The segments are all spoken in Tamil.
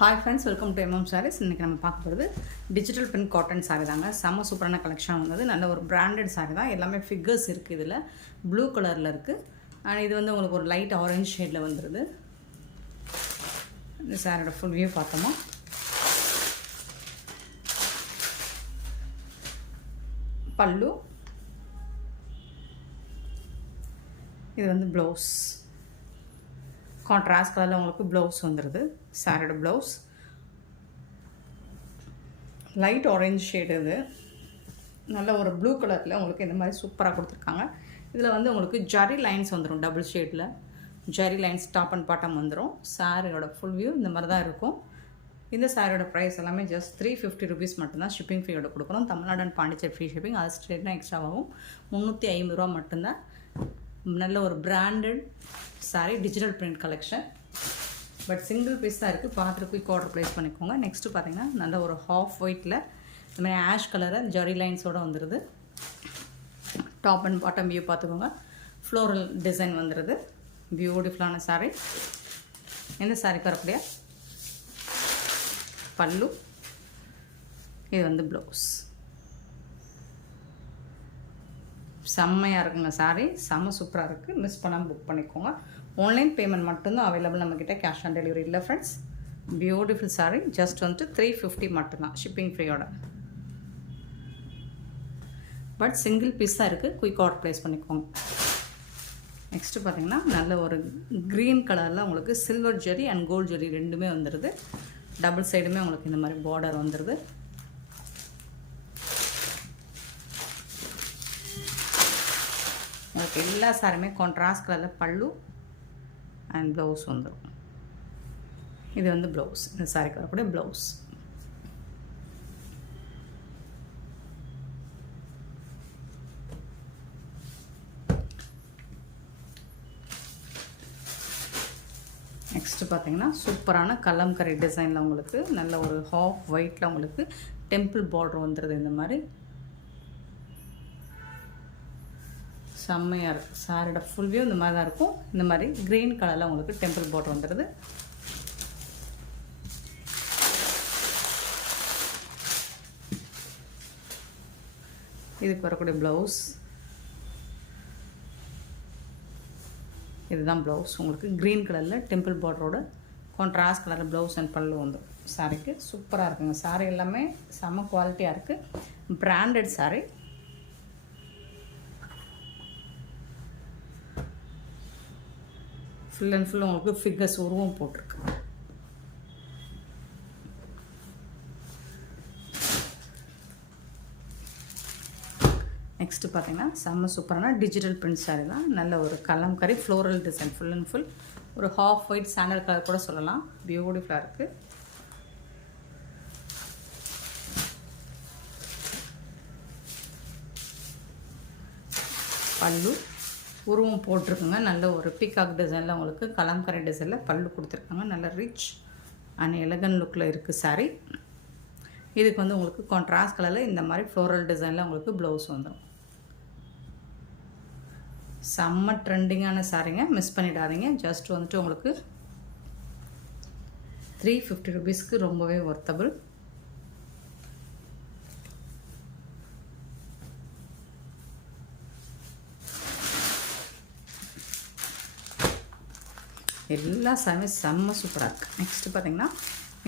Hi friends, welcome to MM sarees. இன்றைக்கி நம்ம பார்க்க போகிறது டிஜிட்டல் பிரிண்ட் காட்டன் சாரீ தாங்க. செம்ம சூப்பரான கலெக்ஷன் வந்தது. நல்ல ஒரு பிராண்டட் சாரீ தான். எல்லாமே ஃபிகர்ஸ் இருக்குது. இதில் ப்ளூ கலரில் இருக்குது. அண்ட் இது வந்து உங்களுக்கு ஒரு லைட் ஆரஞ்ச் ஷேடில் வந்துடுது. இந்த சாரியோட ஃபுல் வியூ பார்த்தோமா, பல்லு, இது வந்து ப்ளவுஸ். கான்ட்ராஸ்ட் கலரில் உங்களுக்கு ப்ளவுஸ் வந்துடுது. சாரியோட ப்ளவுஸ் லைட் ஆரஞ்ச் ஷேடு. இது நல்ல ஒரு ப்ளூ கலரில் உங்களுக்கு இந்த மாதிரி சூப்பராக கொடுத்துருக்காங்க. இதில் வந்து உங்களுக்கு ஜரி லைன்ஸ் வந்துடும். டபுள் ஷேடில் zari lines top and bottom வந்துடும். சாரியோட ஃபுல் வியூ இந்த மாதிரி தான் இருக்கும். இந்த சாரியோட ப்ரைஸ் எல்லாமே ஜஸ்ட் 350 rupees மட்டும்தான். ஷிப்பிங் ஃப்ரீயோட கொடுக்குறோம். Tamil Nadu and Pondicherry free shipping. அது ஸ்ட்ரெயிட்டாக எக்ஸ்ட்ராவாகும். 350 ரூபா மட்டும்தான். நல்ல ஒரு branded saree, digital print collection. But single piece தான் இருக்குது. பார்த்துட்டு குயிக் ஆர்டர் ப்ளேஸ் பண்ணிக்கோங்க. நெக்ஸ்ட்டு பார்த்தீங்கன்னா நல்ல ஒரு ஹாஃப் ஒயிட்டில் இந்த மாதிரி ஆஷ் கலரில் ஜரி லைன்ஸோடு வந்துடுது. டாப் அண்ட் பாட்டம் வியூ பார்த்துக்கோங்க. ஃப்ளோரல் டிசைன் வந்துடுது. பியூட்டிஃபுல்லான சாரீ. இந்த சாரீக்கு வரக்கூடிய பல்லு, இது வந்து ப்ளவுஸ். செம்மையாக இருக்குங்க சாரீ. செம்ம சூப்பராக இருக்குது. மிஸ் பண்ணாமல் புக் பண்ணிக்கோங்க. ஆன்லைன் பேமெண்ட் மட்டும்தான் அவைலபிள் நம்மக்கிட்ட. கேஷ் ஆன் டெலிவரி இல்லை ஃப்ரெண்ட்ஸ். பியூட்டிஃபுல் சாரீ. ஜஸ்ட் வந்துட்டு 350 மட்டும்தான் ஷிப்பிங் ஃப்ரீயோட. பட் சிங்கிள் பீஸ் தான் இருக்குது. குயிக் ஆர்டர் ப்ளேஸ் பண்ணிக்கோங்க. நெக்ஸ்ட்டு பார்த்தீங்கன்னா நல்ல ஒரு க்ரீன் கலரில் உங்களுக்கு சில்வர் ஜெரி அண்ட் கோல்டு ஜெரி ரெண்டுமே வந்துடுது. டபுள் சைடுமே உங்களுக்கு இந்த மாதிரி பார்டர் வந்துடுது. உங்களுக்கு எல்லா சாரியுமே கான்ட்ராஸ்ட் கலரில் பல்லு அண்ட் ப்ளவுஸ் வந்துடும். இது வந்து ப்ளவுஸ். இந்த சாரிக்கு வரக்கூடிய ப்ளவுஸ். நெக்ஸ்ட்டு பார்த்தீங்கன்னா சூப்பரான கலம்கரி டிசைனில் உங்களுக்கு நல்ல ஒரு ஹாஃப் ஒயிட்டில் உங்களுக்கு டெம்பிள் பார்டர் வந்துடுது. இந்த மாதிரி செம்மையாக இருக்குது. சாரியோட ஃபுல் வியூ இந்த மாதிரி தான் இருக்கும். இந்த மாதிரி க்ரீன் கலரில் உங்களுக்கு டெம்பிள் பார்டர் வந்துடுது. இதுக்கு வரக்கூடிய ப்ளவுஸ், இதுதான் ப்ளவுஸ். உங்களுக்கு க்ரீன் கலரில் டெம்பிள் பார்டரோட கான்ட்ராஸ்ட் கலரில் ப்ளவுஸ் அண்ட் பல்லு வந்துடும். சாரிக்கு சூப்பராக இருக்குங்க. சாரி எல்லாமே செம்ம குவாலிட்டியாக இருக்குது. Branded sorry. Full and full உங்களுக்கு ஃபிகர்ஸ் உருவம் போட்டிருக்கு. நெக்ஸ்ட்டு பார்த்தீங்கன்னா செம்ம சூப்பரான டிஜிட்டல் பிரிண்ட் சாரீ தான். நல்ல ஒரு kalamkari floral design. Full and full ஒரு ஹாஃப் ஒயிட் சாண்டல் கலர் கூட சொல்லலாம். பியூட்டிஃபுல்லாக இருக்குது. பல்லு உருவம் போட்டிருக்குங்க. நல்ல ஒரு பீகாக் டிசைனில் உங்களுக்கு கலம்கரி டிசைனில் பல்லு கொடுத்துருக்காங்க. நல்ல ரிச் அண்ட் எலகன் லுக்கில் இருக்குது சாரீ. இதுக்கு வந்து உங்களுக்கு கான்ட்ராஸ்ட் கலரில் இந்த மாதிரி ஃப்ளோரல் டிசைனில் உங்களுக்கு ப்ளவுஸ் வந்துடும். செம்ம ட்ரெண்டிங்கான சாரீங்க. மிஸ் பண்ணிடாதீங்க. ஜஸ்ட் வந்துட்டு உங்களுக்கு 350 rupeesக்கு ரொம்பவே ஒர்த்தபிள். எல்லா சாரியுமே செம்ம சூப்பராக இருக்குது. நெக்ஸ்ட்டு பார்த்தீங்கன்னா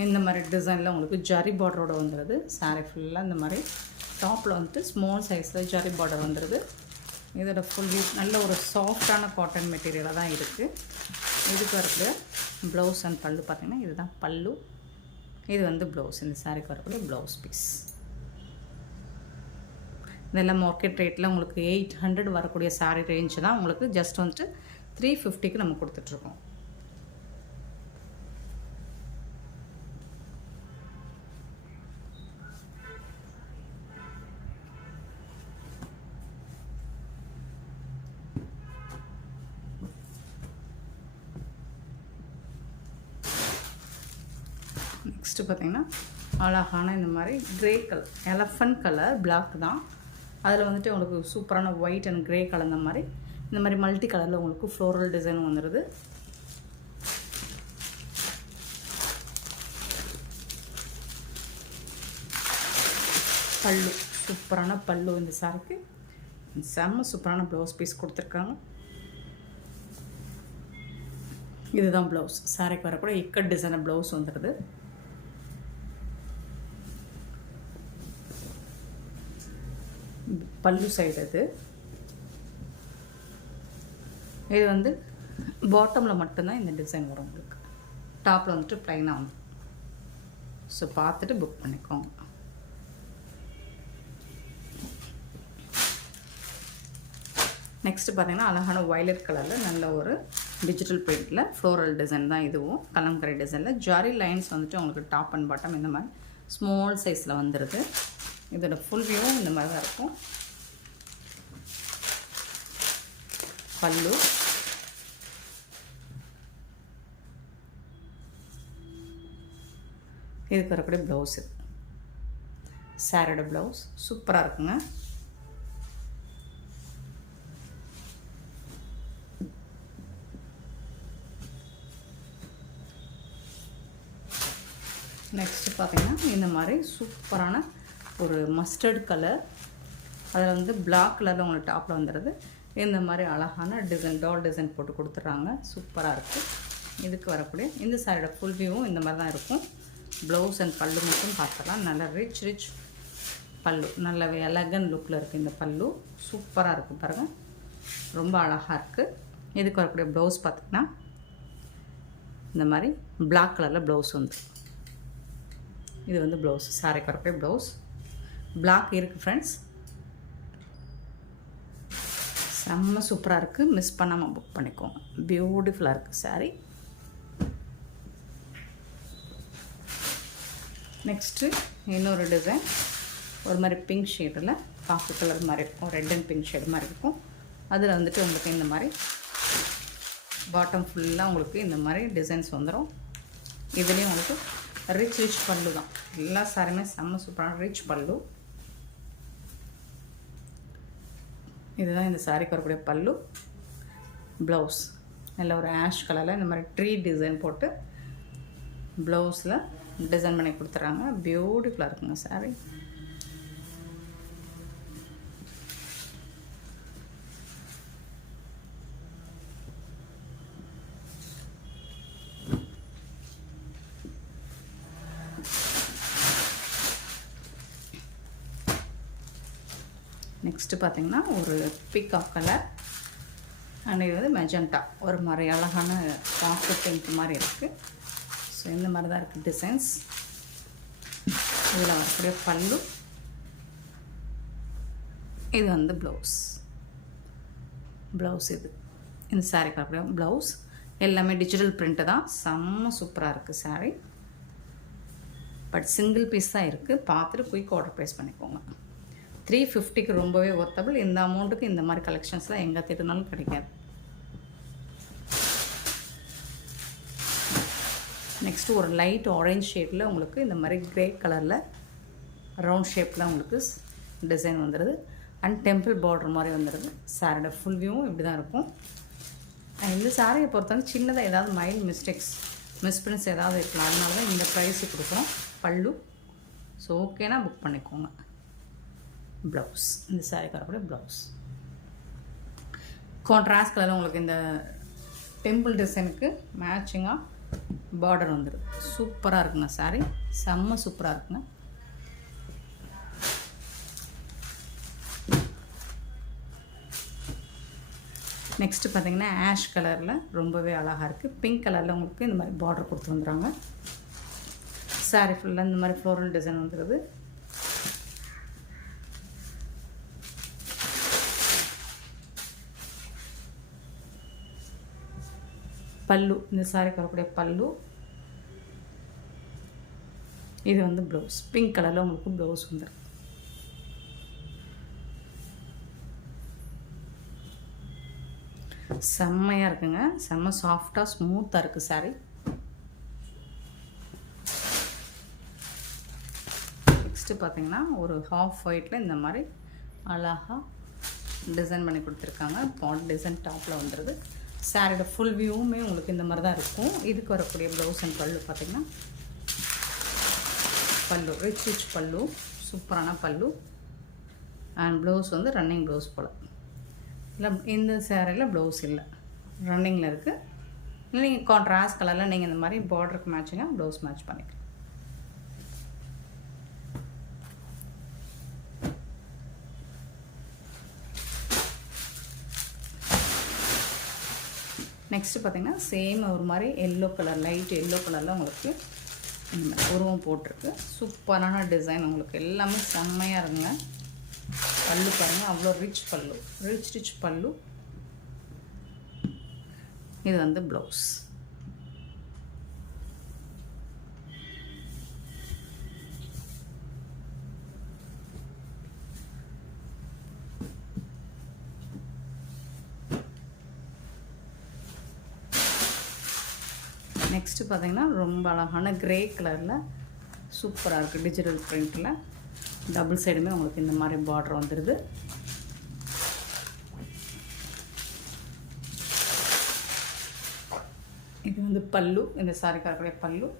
இந்த மாதிரி டிசைனில் உங்களுக்கு ஜரி பார்டரோடு வந்துடுது. சாரீ ஃபுல்லாக இந்த மாதிரி டாப்பில் வந்துட்டு ஸ்மால் சைஸில் ஜரி பார்டர் வந்துடுது. இதோட ஃபுல் வியூ நல்ல ஒரு சாஃப்டான காட்டன் மெட்டீரியலாக தான் இருக்குது. இதுக்கு வரக்கூடிய ப்ளவுஸ் அண்ட் பல்லு பார்த்திங்கன்னா இதுதான் பல்லு, இது வந்து ப்ளவுஸ். இந்த சாரீக்கு வரக்கூடிய ப்ளவுஸ் பீஸ். இதெல்லாம் மார்க்கெட் ரேட்டில் உங்களுக்கு 800 வரக்கூடிய சாரீ ரேஞ்சு தான். உங்களுக்கு ஜஸ்ட் வந்துட்டு 350க்கு நம்ம கொடுத்துட்ருக்கோம். நெக்ஸ்ட்டு பார்த்தீங்கன்னா அழகான இந்த மாதிரி grey colour, elephant colour black தான். அதில் வந்துட்டு உங்களுக்கு சூப்பரான ஒயிட் அண்ட் க்ரே கலந்த மாதிரி இந்த மாதிரி மல்டி கலரில் உங்களுக்கு ஃப்ளோரல் டிசைன் வந்துடுது. பல்லு சூப்பரான பல்லு இந்த சாரிக்கு. செம்ம சூப்பரான ப்ளவுஸ் பீஸ் கொடுத்துருக்காங்க. இதுதான் ப்ளவுஸ். சாரிக்கு வரக்கூட இக்கட் டிசைன் ப்ளவுஸ் வந்துடுது. பல்லு சைடு இது வந்து பாட்டமில் மட்டும்தான் இந்த டிசைன் வரும் உங்களுக்கு. டாப்பில் வந்துட்டு ப்ளைனாக வந்து. ஸோ பார்த்துட்டு புக் பண்ணிக்கோங்க. நெக்ஸ்ட்டு பார்த்தீங்கன்னா அழகான வயலட் கலரில் நல்ல ஒரு டிஜிட்டல் பிரிண்டில் ஃப்ளோரல் டிசைன் தான் இதுவும். கலம்கரை டிசைனில் ஜாரி லைன்ஸ் வந்துட்டு உங்களுக்கு டாப் அண்ட் பாட்டம் இந்த மாதிரி ஸ்மால் சைஸில் வந்துடுது. இதோட ஃபுல் வியூவும் இந்த மாதிரி தான் இருக்கும். பல்லு இதுக்கு வரக்கூடிய ப்ளவுஸு. சாரியோட ப்ளவுஸ் சூப்பராக இருக்குங்க. நெக்ஸ்ட்டு பார்த்தீங்கன்னா இந்த மாதிரி சூப்பரான ஒரு மஸ்டர்ட் கலர், அதில் வந்து பிளாக் கலரில் உங்களுக்கு டாப்பில் வந்துடுது. இந்த மாதிரி அழகான டிசைன் டால் டிசைன் போட்டு கொடுத்துட்றாங்க. சூப்பராக இருக்குது. இதுக்கு வரக்கூடிய இந்த சாரியோட ஃபுல் வியூவும் இந்த மாதிரி தான் இருக்கும். ப்ளவுஸ் அண்ட் பல்லு மட்டும் பார்த்துக்கலாம். நல்ல ரிச் பல்லு, நல்ல எலகன் லுக்கில் இருக்குது இந்த பல்லு. சூப்பராக இருக்குது பாருங்கள், ரொம்ப அழகாக இருக்குது. இதுக்கு வரக்கூடிய ப்ளவுஸ் பார்த்திங்கன்னா இந்த மாதிரி பிளாக் கலரில் ப்ளவுஸ் வந்து இது வந்து ப்ளவுஸ். சாரிக்கு வரக்கூடிய ப்ளவுஸ் பிளாக் இருக்குது ஃப்ரெண்ட்ஸ். செம்ம சூப்பராக இருக்குது. மிஸ் பண்ணாமல் புக் பண்ணிக்கோங்க. பியூட்டிஃபுல்லாக இருக்குது சாரி. நெக்ஸ்ட்டு இன்னொரு டிசைன் ஒரு மாதிரி பிங்க் ஷேடில் காஃபி கலர் மாதிரி இருக்கும். ரெட் அண்ட் பிங்க் ஷேடு மாதிரி இருக்கும். அதில் வந்துட்டு உங்களுக்கு இந்த மாதிரி பாட்டம் ஃபுல்லாக உங்களுக்கு இந்த மாதிரி டிசைன்ஸ் வந்துடும். இதுலேயும் உங்களுக்கு ரிச் பல்லு தான். எல்லா சாரியுமே செம்ம சூப்பரான ரிச் பல்லு. இதுதான் இந்த சாரிக்கு வரக்கூடிய பல்லு. ப்ளவுஸ் நல்ல ஒரு ஆஷ் கலரில் இந்த மாதிரி ட்ரீ டிசைன் போட்டு ப்ளவுஸில் டிசைன் பண்ணி கொடுத்துட்றாங்க. பியூட்டிஃபுல்லாக இருக்குங்க சாரி. நெக்ஸ்ட்டு பார்த்திங்கன்னா ஒரு பீகாக் கலர் அண்ட் இது வந்து மெஜெண்டா ஒரு மாதிரி அழகான காஃபி பிங்க் மாதிரி இருக்குது. ஸோ இந்த மாதிரி தான் இருக்குது டிசைன்ஸ். இதில் வரக்கூடிய பல்லு, இது வந்து ப்ளவுஸ். இது இந்த சாரிக்கு வரக்கூடிய ப்ளவுஸ் எல்லாமே டிஜிட்டல் பிரிண்ட்டு தான். செம்ம சூப்பராக இருக்குது சாரி. பட் சிங்கிள் பீஸ் தான் இருக்குது. பார்த்துட்டு குயிக் ஆர்டர் ப்ளேஸ் பண்ணிக்கோங்க. 350க்கு ரொம்பவே ஒர்த்தபிள். இந்த அமௌண்ட்டுக்கு இந்த மாதிரி கலெக்ஷன்ஸ்லாம் எங்கே தேடினாலும் கிடைக்காது. நெக்ஸ்ட்டு ஒரு லைட் ஆரஞ்ச் ஷேடில் உங்களுக்கு இந்த மாதிரி க்ரே கலரில் ரவுண்ட் ஷேப்பில் உங்களுக்கு டிசைன் வந்துடுது. அண்ட் டெம்பிள் பார்டர் மாதிரி வந்துடுது. சாரியோட ஃபுல் வியூவும் இப்படி தான் இருக்கும். இந்த சாரியை பொறுத்தவரை சின்னதாக ஏதாவது மைல்டு மிஸ்பிரின்ஸ் ஏதாவது இருக்கலாம். அதனால தான் இந்த ப்ரைஸு கொடுக்குறோம். பல்லு ஸோ ஓகேனா புக் பண்ணிக்கோங்க. ப்ளவுஸ் இந்த சாரிக்கு வரக்கூடிய ப்ளவுஸ் கான்ட்ராஸ்ட் கலரில் உங்களுக்கு இந்த டெம்பிள் டிசைனுக்கு மேட்சிங்காக பார்டர் வந்துடும். சூப்பராக இருக்குங்க சாரி. செம்ம சூப்பராக இருக்குங்க. நெக்ஸ்ட்டு பார்த்தீங்கன்னா ஆஷ் கலரில் ரொம்பவே அழகாக இருக்குது. பிங்க் கலரில் உங்களுக்கு இந்த மாதிரி பார்டர் கொடுத்து வந்துடுறாங்க. சாரி ஃபுல்லாக இந்த மாதிரி ஃப்ளோரல் டிசைன் வந்துடுது. பல்லு இந்த சாரிக்கு வரக்கூடிய பல்லு. இது வந்து ப்ளவுஸ். பிங்க் கலரில் உங்களுக்கு ப்ளவுஸ் வந்துடும். செம்மையாக இருக்குங்க. செம்ம சாஃப்டாக ஸ்மூத்தாக இருக்குது சாரி. நெக்ஸ்ட்டு பார்த்தீங்கன்னா ஒரு ஹாஃப் ஒயிட்டில் இந்த மாதிரி அழகாக டிசைன் பண்ணி கொடுத்துருக்காங்க. பாட் டிசைன் டாப்பில் வந்துடுது. சாரியோட ஃபுல் வியூவுமே உங்களுக்கு இந்த மாதிரி தான் இருக்கும். இதுக்கு வரக்கூடிய ப்ளவுஸ் அண்ட் பல்லு பார்த்திங்கன்னா பல்லு ரிச் பல்லு. ஸோ சூப்பரான பல்லு. அண்ட் ப்ளவுஸ் வந்து ரன்னிங் ப்ளவுஸ் போல். இல்லை இந்த சேரீயில் ப்ளவுஸ் இல்லை, ரன்னிங்கில் இருக்குது. இல்லை நீங்கள் கான்ட்ராஸ்ட் கலரில் நீங்கள் இந்த மாதிரி பார்டருக்கு மேட்சிங்காக ப்ளவுஸ் மேட்ச் பண்ணிக்கலாம். நெக்ஸ்ட்டு பார்த்திங்கன்னா சேம் ஒரு மாதிரி எல்லோ கலர், லைட் எல்லோ கலரில் உங்களுக்கு இந்த மாதிரி உருவம் போட்டிருக்கு. சூப்பரான டிசைன், உங்களுக்கு எல்லாமே செம்மையாக இருக்குங்க. பல்லு பாருங்கள், அவ்வளோ ரிச் பல்லு, ரிச் பல்லு. இது வந்து ப்ளவுஸ். நெக்ஸ்ட்டு பார்த்திங்கன்னா ரொம்ப அழகான க்ரே கலரில் சூப்பராக இருக்குது. டிஜிட்டல் பிரிண்டில் டபுள் சைடுமே உங்களுக்கு இந்த மாதிரி பார்டர் வந்துடுது. இது வந்து பல்லு, இந்த சாரிக்கு வரக்கூடிய பல்லு.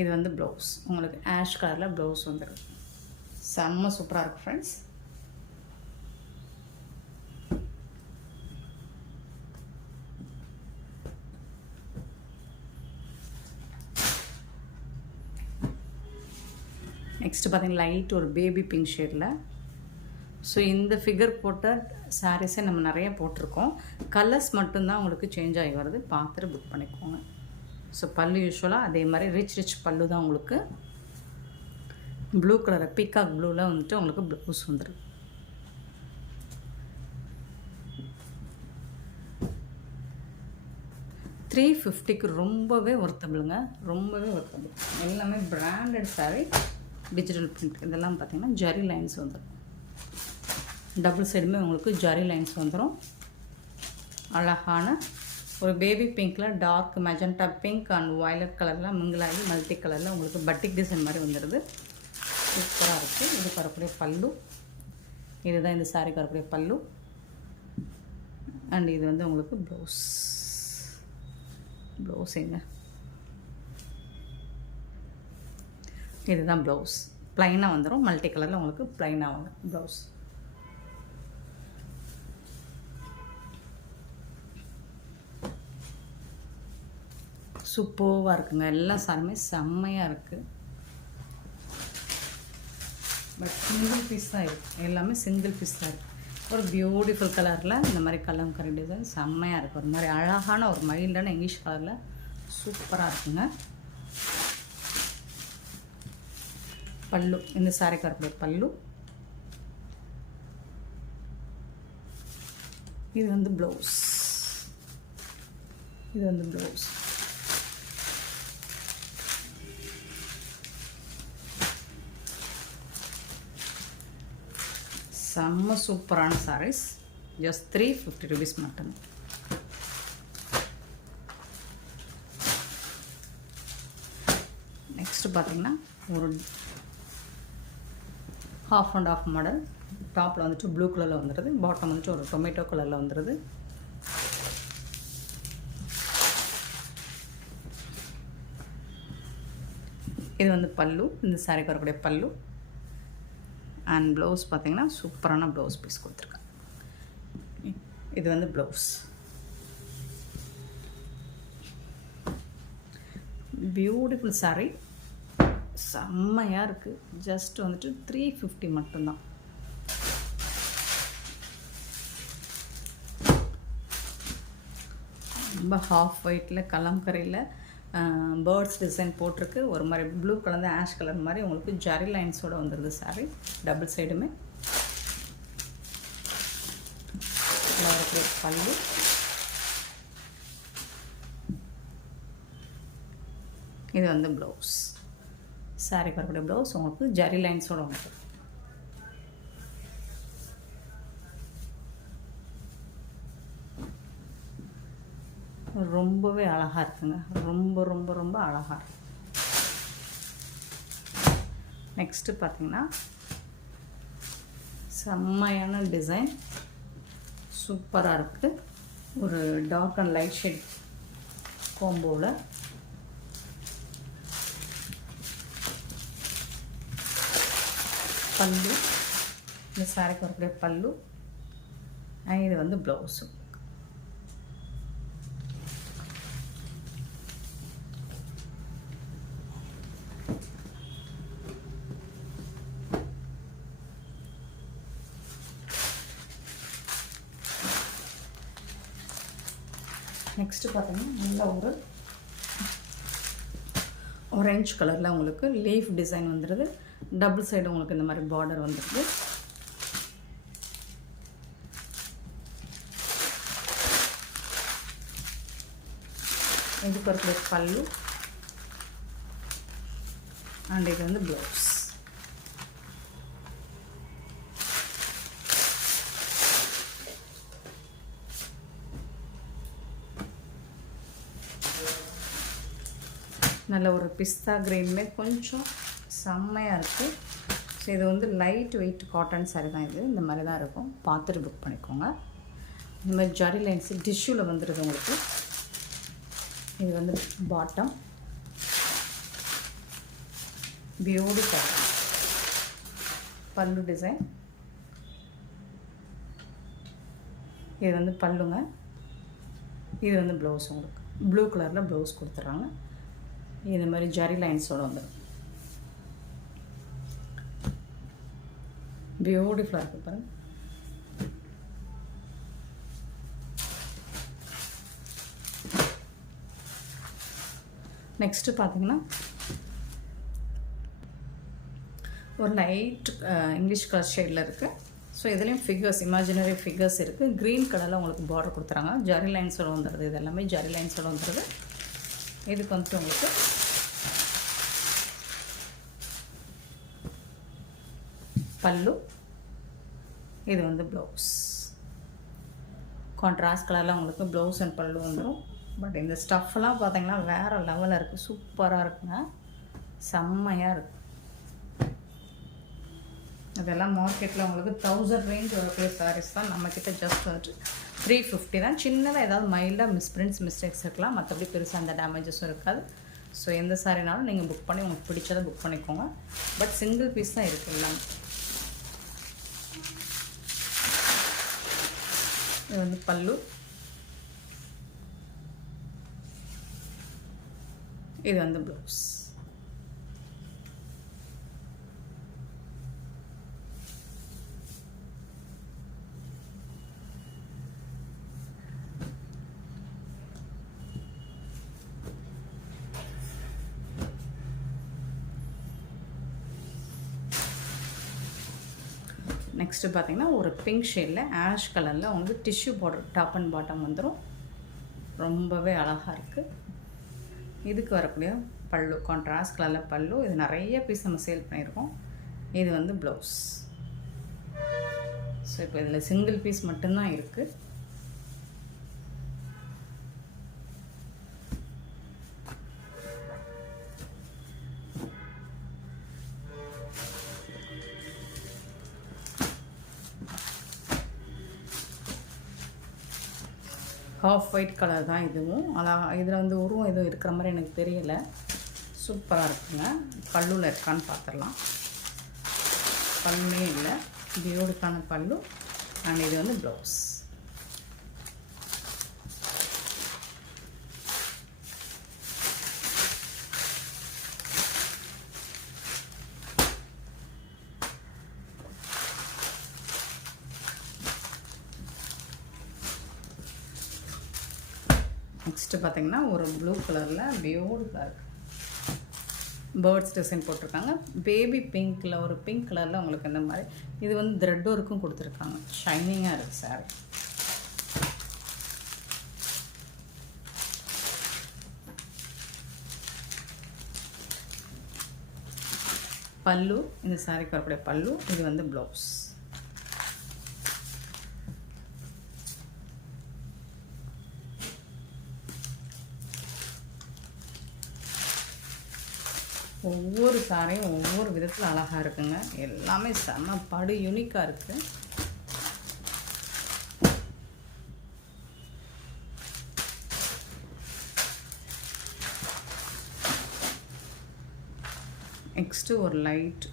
இது வந்து ப்ளவுஸ், உங்களுக்கு ஆஷ் கலரில் ப்ளவுஸ் வந்துடுது. செம்ம சூப்பராக இருக்குது ஃப்ரெண்ட்ஸ். நெக்ஸ்ட்டு பார்த்திங்கன்னா லைட் ஒரு பேபி பிங்க் ஷேடில். ஸோ இந்த ஃபிகர் போட்ட சாரீஸை நம்ம நிறைய போட்டிருக்கோம். கலர்ஸ் மட்டும்தான் உங்களுக்கு சேஞ்ச் ஆகி வருது, பார்த்துட்டு புக் பண்ணிக்கோங்க. ஸோ பல்லு யூஸ்வலாக அதே மாதிரி ரிச் பல்லு தான் உங்களுக்கு. ப்ளூ கலரை பீகாக் ப்ளூவில் வந்துட்டு உங்களுக்கு ப்ளவுஸ் வந்துடும். $350 ரொம்பவே ஒர்த்தபிளுங்க, ரொம்பவே ஒர்த்தபிள். எல்லாமே பிராண்டட் சாரீ, டிஜிட்டல் பிரிண்ட். இதெல்லாம் பார்த்திங்கன்னா ஜரி லைன்ஸ் வந்துடும். டபுள் சைடுமே உங்களுக்கு ஜரி லைன்ஸ் வந்துடும். அழகான ஒரு பேபி பிங்க்கில் dark magenta pink and violet கலரில் மிங்கிளாகி மல்டி கலரில் உங்களுக்கு பட்டிக் டிசைன் மாதிரி வந்துடுது. சூப்பராக இருக்குது. இது வரக்கூடிய பல்லு. இதுதான் இந்த சாரிக்கு வரக்கூடிய பல்லு. அண்ட் இது வந்து உங்களுக்கு ப்ளவுஸுங்க. இதுதான் ப்ளவுஸ். ப்ளைனாக வந்துடும், மல்டி கலரில் உங்களுக்கு ப்ளைனாக வரும் ப்ளவுஸ். சூப்பராக இருக்குங்க. எல்லா சாரியுமே செம்மையாக இருக்குது. பட் சிங்கிள் பீஸ் தான் இருக்குது, எல்லாமே சிங்கிள் பீஸ் தான் இருக்குது. ஒரு பியூட்டிஃபுல் கலரில் இந்த மாதிரி கலம்கரி டிசைன் செம்மையாக இருக்குது. ஒரு மாதிரி அழகான ஒரு மைல்டான இங்கிலீஷ் கலரில் சூப்பராக இருக்குங்க. பல்லு, இந்த சாரிக்கு வரக்கூடிய பல்லு. இது வந்து ப்ளவுஸ். இது வந்து ப்ளவுஸ். செம்ம சூப்பரான சாரீஸ். ஜஸ்ட் $350 மட்டும். நெக்ஸ்ட்டு பார்த்திங்கன்னா ஒரு half and half மாடல். டாப்பில் வந்துட்டு ப்ளூ கலரில் வந்துடுது, பாட்டம் வந்துட்டு ஒரு டொமேட்டோ கலரில் வந்துடுது. இது வந்து பல்லு, இந்த சாரிக்கு வரக்கூடிய பல்லு. அண்ட் ப்ளவுஸ் பார்த்திங்கன்னா சூப்பரான ப்ளவுஸ் பீஸ் கொடுத்துருக்கேன். இது வந்து ப்ளவுஸ். பியூட்டிஃபுல் சாரீ, செம்மையாக இருக்குது. ஜஸ்ட் வந்துட்டு $350 மட்டும்தான். ரொம்ப ஹாஃப் ஒயிட்டில் கலம்கரையில் பேர்ட்ஸ் டிசைன் போட்டிருக்கு. ஒரு மாதிரி ப்ளூ கலந்து ஆஷ் கலர் மாதிரி உங்களுக்கு ஜரி லைன்ஸோடு வந்துடுது சாரீ. டபுள் சைடுமே பல்லு. இது வந்து ப்ளவுஸ். சாரிக்கு வரக்கூடிய ப்ளவுஸ் உங்களுக்கு ஜரி லைன்ஸோடு வந்துடும். ரொம்பவே அழகாக இருக்குங்க. ரொம்ப ரொம்ப ரொம்ப அழகாக இருக்கு. நெக்ஸ்ட்டு பார்த்திங்கன்னா செம்மையான டிசைன், சூப்பராக இருக்குது. ஒரு டார்க் அண்ட் லைட் ஷேட் கோம்போவில் பல்லு, இந்த சாரிக்கு வரக்கூடிய பல்லு, இது வந்து ப்ளவுஸு. நெக்ஸ்ட்டு பார்த்தீங்கன்னா நல்ல ஒரு ஆரஞ்சு கலரில் உங்களுக்கு லீஃப் டிசைன் வந்துடுது. டபுள் சைடு உங்களுக்கு இந்த மாதிரி பார்டர் வந்துடுது. இதுக்கு ஒரு பல்லு அண்ட் இது வந்து ப்ளவுஸ். நல்ல ஒரு பிஸ்தா க்ரீன்லேயே கொஞ்சம் செம்மையாக இருக்குது. ஸோ இது வந்து லைட் வெயிட் காட்டன் சாரி தான். இது இந்த மாதிரி தான் இருக்கும். பார்த்துட்டு புக் பண்ணிக்கோங்க. இந்த மாதிரி ஜரி லைன்ஸு டிஷ்யூவில் வந்துடுது உங்களுக்கு. இது வந்து பாட்டம், பியூட்டிஃபுல் பல்லு டிசைன். இது வந்து பல்லுங்க. இது வந்து ப்ளவுஸ். உங்களுக்கு ப்ளூ கலரில் ப்ளவுஸ் கொடுத்துட்றாங்க. இந்த மாதிரி ஜரி லைன்ஸோடு வந்துடும். பியூட்டிஃபுல்லாக இருக்குது பாருங்கள். நெக்ஸ்ட்டு பார்த்தீங்கன்னா ஒரு லைட் இங்கிலீஷ் கலர் ஷேடில் இருக்குது. ஸோ இதுலேயும் ஃபிகர்ஸ், இமேஜினரி ஃபிகர்ஸ் இருக்குது. க்ரீன் கலரில் உங்களுக்கு பார்டர் கொடுத்துறாங்க. ஜரி லைன்ஸோடு வந்துடுது. இது எல்லாமே ஜரி லைன்ஸோடு வந்துடுது. இதுக்கு வந்துட்டு உங்களுக்கு பல்லு, இது வந்து ப்ளவுஸ். கான்ட்ராஸ்ட் கலரில் உங்களுக்கு ப்ளவுஸ் அண்ட் பல்லு வந்துடும். பட் இந்த ஸ்டஃப்லாம் பார்த்தீங்கன்னா வேறு லெவலில் இருக்குது. சூப்பராக இருக்குங்க. செம்மையாக இருக்குது. இதெல்லாம் மார்க்கெட்டில் உங்களுக்கு 1000 ரேஞ்ச் வரக்கூடிய சாரீஸ் தான். நம்மக்கிட்ட ஜஸ்ட் வந்துட்டு 350 தான். சின்னதாக ஏதாவது மைல்டாக மிஸ்டேக்ஸ் இருக்கலாம். மற்றபடி பெருசாக அந்த டேமேஜஸும் இருக்காது. ஸோ எந்த சாரினாலும் நீங்கள் புக் பண்ணி உங்களுக்கு பிடிச்சதை புக் பண்ணிக்கோங்க. பட் சிங்கிள் பீஸ் தான் இருக்குது எல்லாம். இது வந்து பல்லு, இது வந்து ப்ளவுஸ். நெக்ஸ்ட்டு பார்த்தீங்கன்னா ஒரு பிங்க் ஷேடில் ஆஷ் கலரில் உங்களுக்கு tissue border top and bottom வந்துடும். ரொம்பவே அழகாக இருக்குது. இதுக்கு வரக்கூடிய பல்லு கான்ட்ராஸ்ட் கலரில் பல்லு. இது நிறைய பீஸ் நம்ம சேல் பண்ணியிருக்கோம். இது வந்து ப்ளவுஸ். ஸோ இப்போ இதில் சிங்கிள் பீஸ் மட்டும்தான் இருக்குது. ஆஃப் ஒயிட் கலர் தான் இதுவும். அழகாக இதில் வந்து உருவம் எதுவும் இருக்கிற மாதிரி எனக்கு தெரியல. சூப்பராக இருக்குங்க. பல்லுவில் இருக்கான்னு பார்த்துடலாம். பல்லுமே இல்லை, பியூட்டிஃபுல்லான பல்லு. அண்ட் இது வந்து ப்ளவுஸ். நெக்ஸ்ட்டு பார்த்திங்கன்னா ஒரு ப்ளூ கலரில் பியூட்டிஃபுல்லாக பேர்ட்ஸ் டிசைன் போட்டிருக்காங்க. பேபி பிங்க்கில் ஒரு பிங்க் கலரில் உங்களுக்கு இந்த மாதிரி இது வந்து த்ரெட் ஒர்க்கும் கொடுத்துருக்காங்க. ஷைனிங்காக இருக்குது சாரி. பல்லு, இந்த சாரிக்கு வரக்கூடிய பல்லு. இது வந்து ப்ளவுஸ். ஒவ்வொரு சாரியும் ஒவ்வொரு விதத்தில் அழகாக இருக்குங்க. எல்லாமே செம்ம படு யூனிக்காக இருக்குது. நெக்ஸ்ட்டு ஒரு லைட்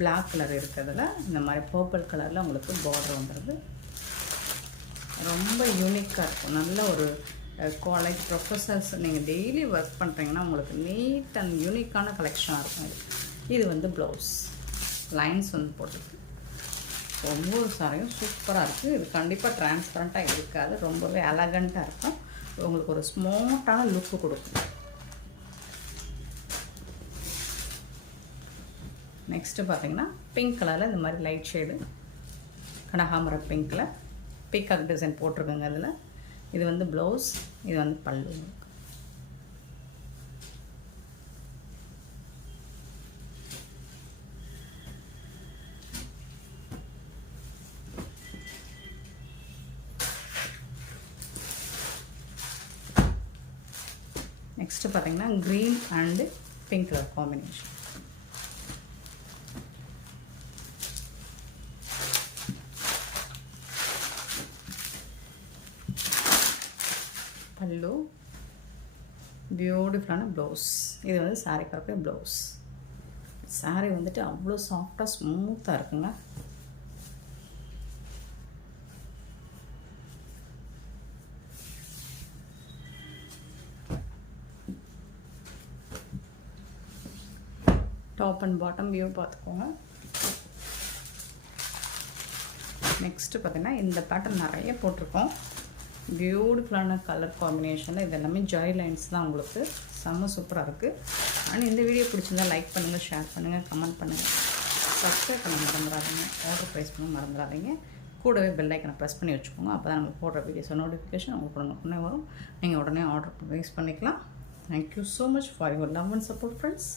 பிளாக் கலர் இருக்கிறதுல இந்த மாதிரி பர்பிள் கலரில் உங்களுக்கு பார்டர் வந்துடுது. ரொம்ப யூனிக்காக இருக்கும். நல்ல ஒரு காலேஜ் ப்ரொஃபஸர்ஸ் நீங்கள் டெய்லி ஒர்க் பண்ணுறீங்கன்னா உங்களுக்கு நீட் அண்ட் யூனிக்கான கலெக்ஷனாக இருக்கும். இது வந்து ப்ளவுஸ் லைன்ஸ் வந்து போட்டுருக்கு. ஒவ்வொரு சாரியும் சூப்பராக இருக்குது. இது கண்டிப்பாக டிரான்ஸ்பரண்ட்டாக இருக்காது, ரொம்பவே எலகண்ட்டாக இருக்கும். உங்களுக்கு ஒரு ஸ்மூத்தான லுக்கு கொடுக்கும். நெக்ஸ்ட்டு பார்த்தீங்கன்னா பிங்க் கலரில் இந்த மாதிரி லைட் ஷேடு கனகாமர பிங்க்கில் பீகாக் டிசைன் போட்டிருக்குங்க. அதில் இது வந்து ப்ளவுஸ், இது வந்து பல்லு. நெக்ஸ்ட்டு பார்த்தீங்கன்னா green and pink colour combination. பல்லு, பியூட்டிஃபுல்லான ப்ளவுஸ். இது வந்து சாரீ பார்க்க ப்ளவுஸ். சாரீ வந்துட்டு அவ்வளோ சாஃப்டாக ஸ்மூத்தாக இருக்குங்க. டாப் அண்ட் பாட்டம் வியூ பார்த்துக்கோங்க. நெக்ஸ்ட்டு பார்த்திங்கன்னா இந்த பேட்டர்ன் நிறைய போட்டிருக்கோம். பியூட்டிஃபுல்லான கலர் காம்பினேஷனில் இது எல்லாமே ஜாய் லைன்ஸ் தான். உங்களுக்கு செம்ம சூப்பராக இருக்குது. அண்ட் இந்த வீடியோ பிடிச்சிருந்தால் லைக் பண்ணுங்கள், ஷேர் பண்ணுங்கள், கமெண்ட் பண்ணுங்கள், சப்ஸ்கிரைப் பண்ண மறந்துடாதீங்க, ஆர்டர் ப்ரைஸ் பண்ண மறந்துடாதீங்க. கூடவே பெல் ஐக்கனை ப்ரெஸ் பண்ணி வச்சுக்கோங்க. அப்போ தான் நம்ம போடுற வீடியோஸ் நோட்டிஃபிகேஷன் உங்களுக்கு உடனே வரும். நீங்கள் உடனே ஆர்டர் ப்ரைஸ் பண்ணிக்கலாம். Thank you so much for your love and support friends.